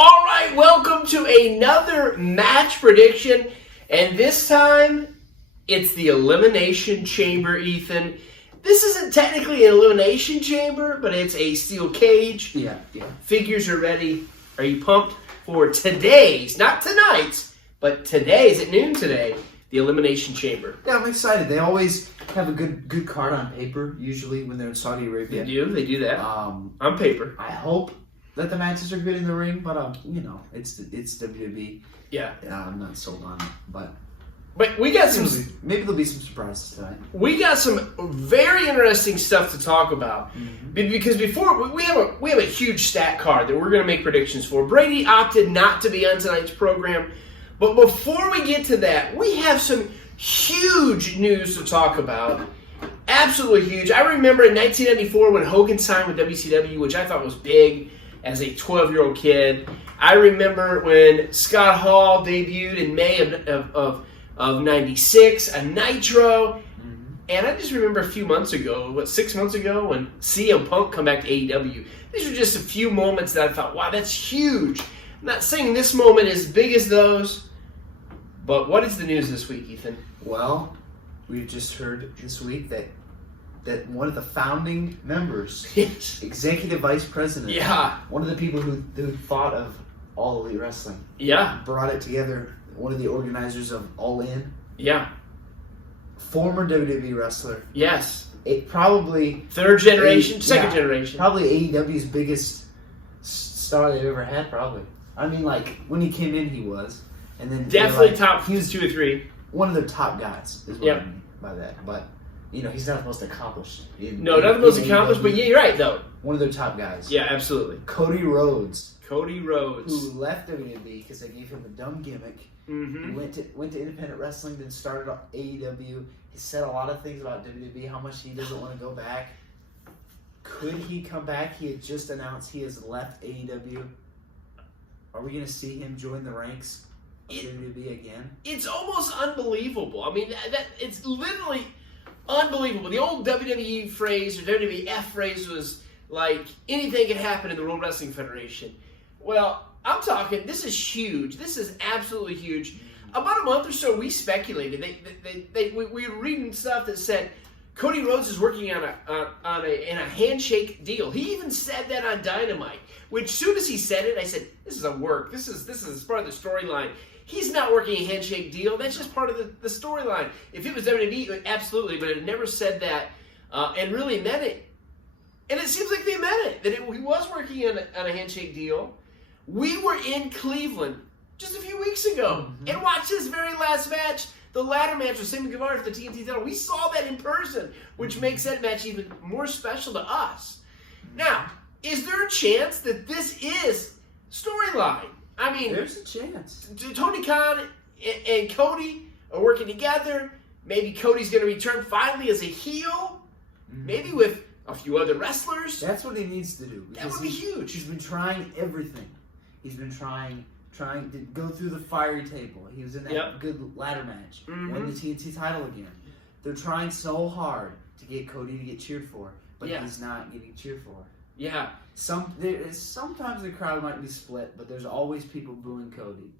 All right, welcome to another match prediction, and this time it's the Elimination Chamber, Ethan. This isn't technically an Elimination Chamber, but it's a steel cage. Yeah. Figures are ready. Are you pumped for today's, not tonight's, but today's at noon today, the Elimination Chamber? Yeah, I'm excited. They always have a good card on paper, usually when they're in Saudi Arabia. They do that. On paper. I hope that the matches are good in the ring, but it's WWE. Yeah. I'm not sold on it, but we got some. Maybe there'll be some surprises tonight. We got some very interesting stuff to talk about because before we have a huge stat card that we're going to make predictions for. Brady opted not to be on tonight's program, but before we get to that, we have some huge news to talk about. Absolutely huge. I remember in 1994 when Hogan signed with WCW, which I thought was big as a 12-year-old kid. I remember when Scott Hall debuted in May of 96, a Nitro. And I just remember a few months ago, 6 months ago, when CM Punk come back to AEW. These were just a few moments that I thought, wow, that's huge. I'm not saying this moment is as big as those, but what is the news this week, Ethan? Well, we've just heard this week that one of the founding members, executive vice president, one of the people who thought of All Elite Wrestling, brought it together, one of the organizers of All In, former WWE wrestler, it probably third generation, second generation, probably AEW's biggest star they've ever had. Probably, I mean, like when he came in, he was, and then definitely top. He was 2 or 3. One of the top guys is what I mean by that, but. He's not the most accomplished. Not the most accomplished, but you're right, though. One of their top guys. Yeah, absolutely. Cody Rhodes. Who left WWE because they gave him a dumb gimmick. He went to independent wrestling, then started AEW. He said a lot of things about WWE, how much he doesn't want to go back. Could he come back? He had just announced he has left AEW. Are we going to see him join the ranks of WWE again? It's almost unbelievable. I mean, it's literally unbelievable. The old WWE phrase or WWF phrase was like, anything can happen in the World Wrestling Federation. Well, I'm talking, this is huge. This is absolutely huge. About a month or so, we speculated. We were reading stuff that said Cody Rhodes is working on a handshake deal. He even said that on Dynamite. Which, as soon as he said it, I said, "This is a work. This is part of the storyline." He's not working a handshake deal. That's just part of the storyline. If it was WWE, absolutely, but it never said that and really meant it. And it seems like they meant it, that he was working on a handshake deal. We were in Cleveland just a few weeks ago and watched his very last match, the ladder match with Sammy Guevara for the TNT title. We saw that in person, which makes that match even more special to us. Now, is there a chance that this is storyline? I mean, there's a chance. Tony Khan and Cody are working together. Maybe Cody's going to return finally as a heel. Maybe with a few other wrestlers. That's what he needs to do. That would be huge. He's been trying everything. He's been trying to go through the fiery table. He was in that good ladder match. Won the TNT title again. They're trying so hard to get Cody to get cheered for, but he's not getting cheered for. Yeah. Sometimes the crowd might be split, but there's always people booing Cody.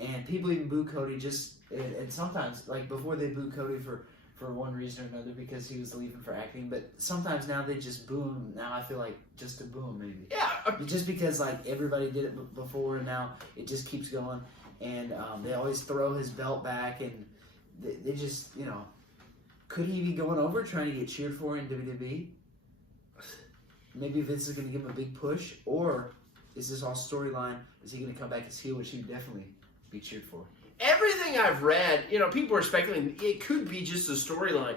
And people even boo Cody and sometimes, like before they boo Cody for one reason or another because he was leaving for acting, but sometimes now they just boo him. Now I feel like just to boo him maybe. Yeah. Just because like everybody did it before and now it just keeps going. And they always throw his belt back and they just, could he be going over trying to get cheered for in WWE? Maybe Vince is going to give him a big push, or is this all storyline? Is he going to come back as heel, which he'd definitely be cheered for? Everything I've read, people are speculating it could be just a storyline.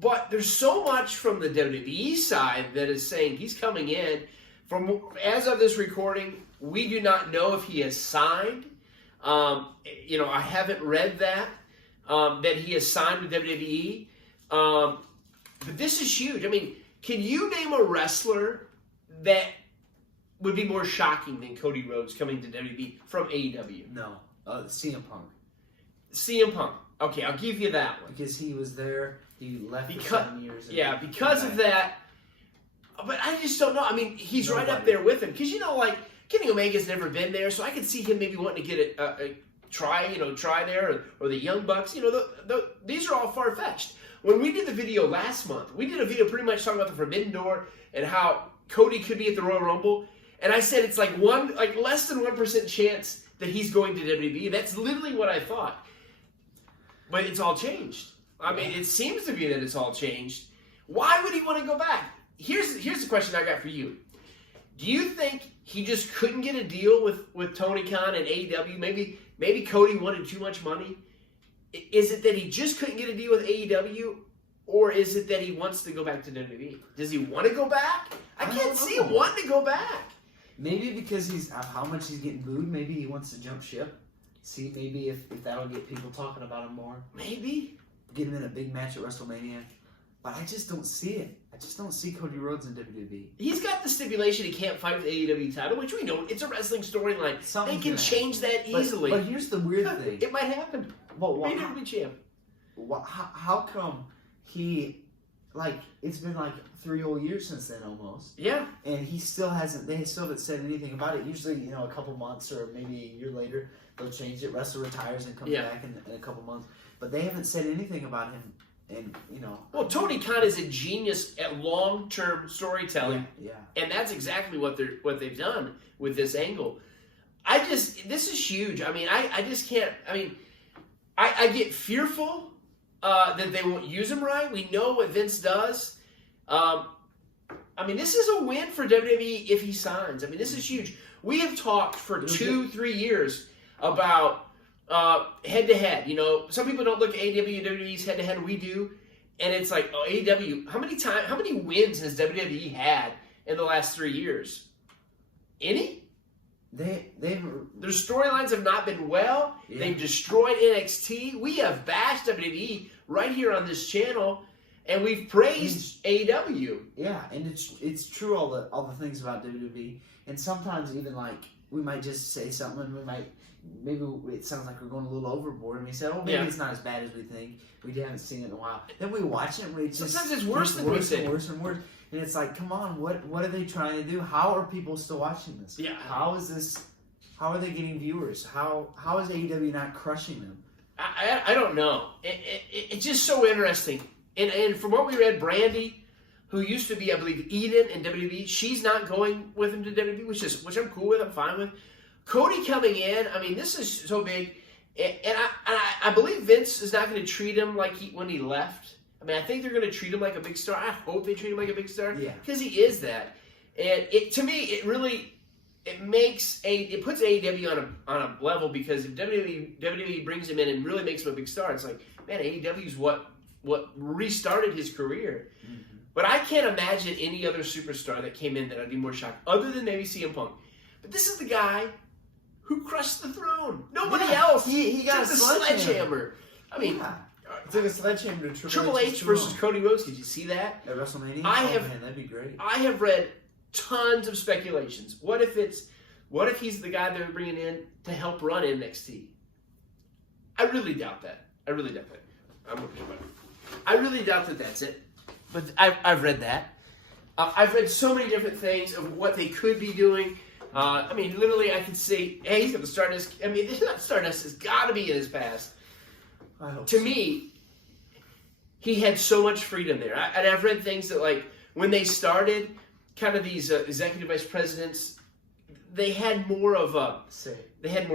But there's so much from the WWE side that is saying he's coming in. As of this recording, we do not know if he has signed. I haven't read that he has signed with WWE. But this is huge. I mean, can you name a wrestler that would be more shocking than Cody Rhodes coming to WWE from AEW? No. CM Punk. CM Punk. Okay, I'll give you that one. Because he was there. He left for 7 years. Because of that. But I just don't know. I mean, he's right up there with him. Because, Kenny Omega's never been there, so I could see him maybe wanting to get a try there, or the Young Bucks. These are all far-fetched. When we did the video last month, we did a video pretty much talking about the Forbidden Door and how Cody could be at the Royal Rumble, and I said it's like less than 1% chance that he's going to WWE. That's literally what I thought. But it's all changed. I mean, it seems to be that it's all changed. Why would he want to go back? Here's the question I got for you. Do you think he just couldn't get a deal with Tony Khan and AEW? Maybe Cody wanted too much money? Is it that he just couldn't get a deal with AEW? Or is it that he wants to go back to WWE? Does he want to go back? I can't see him wanting to go back. Maybe because he's how much he's getting booed. Maybe he wants to jump ship. See, maybe if that'll get people talking about him more. Maybe. Get him in a big match at WrestleMania. But I just don't see it. I just don't see Cody Rhodes in WWE. He's got the stipulation he can't fight for the AEW title, which we know. It's a wrestling storyline. They can change that easily. But here's the weird thing. It might happen. Well, Maybe he'll be champ. How come he... it's been 3 whole years since then almost. Yeah. And he still hasn't, they still haven't said anything about it. Usually, a couple months or maybe a year later, they'll change it. Wrestler retires and comes back in a couple months. But they haven't said anything about him. And, Well, Tony Khan is a genius at long-term storytelling. Yeah. And that's exactly what they've done with this angle. This is huge. I mean, I just can't, I get fearful that they won't use him right. We know what Vince does. This is a win for WWE if he signs. This is huge. We have talked for 2-3 years about head-to-head. Some people don't look at AEW and WWE's head-to-head. We do. And it's like, AEW, how many wins has WWE had in the last 3 years? Any? Their storylines have not been well. Yeah. They've destroyed NXT. We have bashed WWE right here on this channel, and we've praised AEW. Yeah, and it's true all the things about WWE. And sometimes even we might just say something, and maybe it sounds like we're going a little overboard, and we say, maybe it's not as bad as we think. We haven't seen it in a while. Then we watch it, and it's just sometimes it's worse than we think. Worse and worse. And it's like, come on, what are they trying to do? How are people still watching this? Yeah. How are they getting viewers? How is AEW not crushing them? I don't know. It's just so interesting. And from what we read, Brandy, who used to be, I believe, Eden in WWE, she's not going with him to WWE, which I'm cool with. I'm fine with. Cody coming in, this is so big. And I believe Vince is not going to treat him like when he left. I think they're going to treat him like a big star. I hope they treat him like a big star. Yeah. Because he is that. And to me, it puts AEW on a level, because if WWE brings him in and really makes him a big star, it's like, man, AEW's what restarted his career. Mm-hmm. But I can't imagine any other superstar that came in that I'd be more shocked, other than maybe CM Punk. But this is the guy who crushed the throne. Nobody else. He got a sledgehammer. It's like a sledgehammer to Triple H versus Cody Rhodes. Did you see that? At WrestleMania? Man, that'd be great. I have read tons of speculations. What if he's the guy they're bringing in to help run NXT? I really doubt that. I'm okay about it. I really doubt that that's it. But I've read that. I've read so many different things of what they could be doing. Literally, I could say, hey, he's got the Stardust. It's not Stardust. It's got to be in his past. To me, he had so much freedom there. And I've read things that, when they started, kind of these executive vice presidents, they had more of a say. They had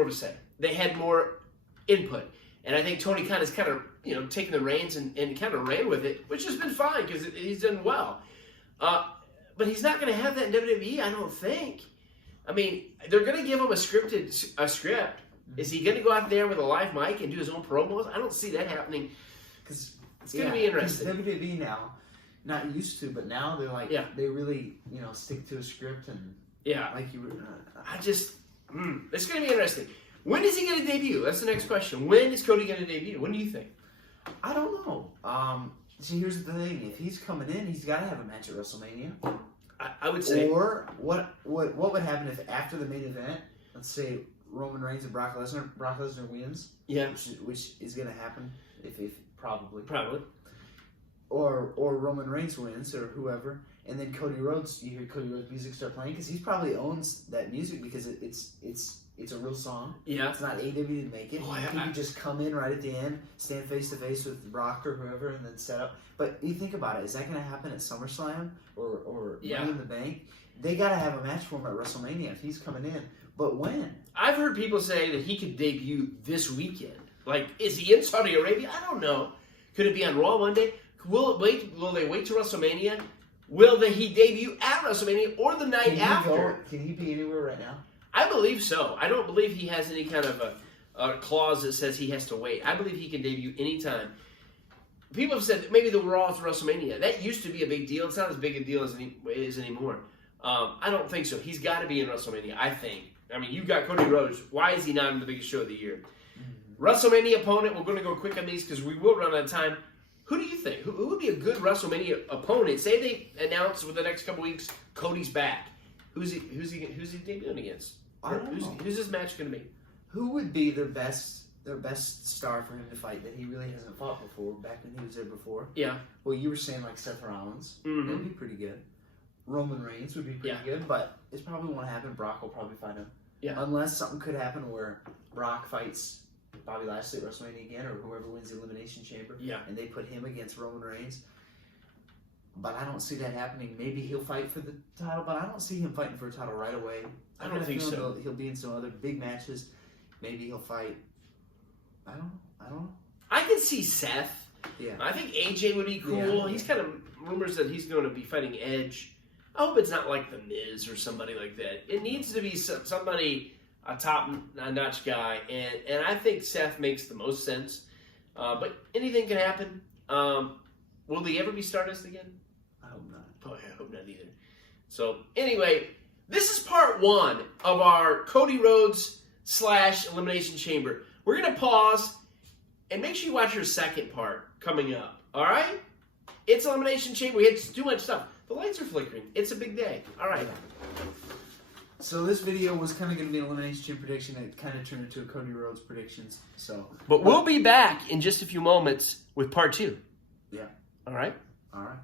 more input. And I think Tony Khan has kind of, taken the reins and kind of ran with it, which has been fine because he's done well. But he's not going to have that in WWE, I don't think. They're going to give him a script. Is he going to go out there with a live mic and do his own promos? I don't see that happening, because it's going to be interesting. WWE now, not used to, but now they're they really, stick to a script and like you were. It's going to be interesting. When is he going to debut? That's the next question. When is Cody going to debut? When do you think? I don't know. See, here's the thing: if he's coming in, he's got to have a match at WrestleMania. I would say. Or what would happen if after the main event, let's say Roman Reigns and Brock Lesnar wins? Yeah. Which is going to happen if probably. Probably. or Roman Reigns wins or whoever, and then Cody Rhodes, you hear Cody Rhodes' music start playing because he probably owns that music because it's a real song. Yeah. It's not AEW didn't make it. Oh, He could just come in right at the end, stand face to face with Brock or whoever, and then set up. But you think about it, is that going to happen at SummerSlam or Money in the Bank? They got to have a match for him at WrestleMania if he's coming in. But when? I've heard people say that he could debut this weekend. Like, is he in Saudi Arabia? I don't know. Could it be on Raw Monday? Will they wait to WrestleMania? Will he debut at WrestleMania or the night after? Can he be anywhere right now? I believe so. I don't believe he has any kind of a clause that says he has to wait. I believe he can debut anytime. People have said maybe the Raw to WrestleMania. That used to be a big deal. It's not as big a deal as it is anymore. I don't think so. He's got to be in WrestleMania, I think. I mean, you've got Cody Rhodes. Why is he not in the biggest show of the year? Mm-hmm. WrestleMania opponent, we're going to go quick on these because we will run out of time. Who do you think? Who would be a good WrestleMania opponent? Say they announce within the next couple weeks Cody's back. Who's he debuting against? I don't know. Who's his match going to be? Who would be their best star for him to fight that he really hasn't fought before, back when he was there before? Yeah. Well, you were saying like Seth Rollins. Mm-hmm. That'd be pretty good. Roman Reigns would be pretty good, but it's probably won't happen. Brock will probably fight him. Yeah. Unless something could happen where Brock fights Bobby Lashley at WrestleMania again, or whoever wins the Elimination Chamber. Yeah. And they put him against Roman Reigns. But I don't see that happening. Maybe he'll fight for the title, but I don't see him fighting for a title right away. I don't think so. He'll be in some other big matches. Maybe he'll fight. I don't know. I can see Seth. Yeah. I think AJ would be cool. Yeah. He's kind of rumors that he's going to be fighting Edge. I hope it's not like The Miz or somebody like that. It needs to be somebody, a top-notch guy, and I think Seth makes the most sense. But anything can happen. Will he ever be Stardust again? I hope not. Oh, I hope not either. So anyway, this is part 1 of our Cody Rhodes / Elimination Chamber. We're going to pause and make sure you watch your second part coming up. All right? It's Elimination Chamber. We had too much stuff. The lights are flickering. It's a big day. All right. So this video was kind of going to be an Elimination Chamber prediction. It kind of turned into a Cody Rhodes predictions. But we'll be back in just a few moments with part 2. Yeah. All right? All right.